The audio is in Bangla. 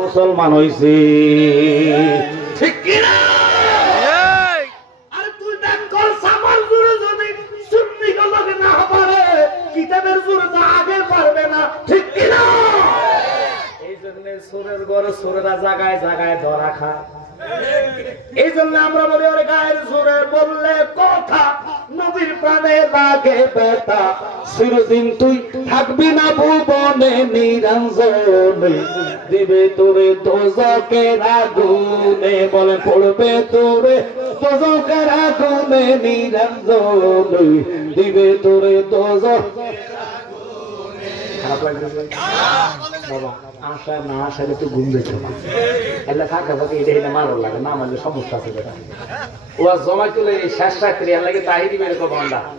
মুসলমান হয়েছে ঠিক কিনা? আর তুই দেখ সামাল জুড়ে যদি সুন্নি গুলোকে না পারে কিতাবের জোরে তো আগে পারবে না ঠিক কিনা? এই জন্য সুরের ঘরে সুরেরা জায়গায় জায়গায় ধরা খায়। এই জন্য আমরা বলি ওর গায়ের জোরে বললে কথা নবীর প্রাণে লাগে ব্যথা। চিরদিন তুই থাকবি না ভুবনে নিরঞ্জনে, দিবে তোরে দোজকের আগুনে, বলে পড়বে তোরে দোজকের আগুনে নিরঞ্জনে, দিবে তোরে দোজক। খারাপ লাগবে বাবা, আশা না আসালে তো ঘুম দিতে না এলে থাকা ফাঁকে এটা এটা মারো লাগে না মারলে সমস্যা আছে। বেটা ও জমা তুলে শেষ রাত্রি লাগে তাহিরি মেরে কো বান্দা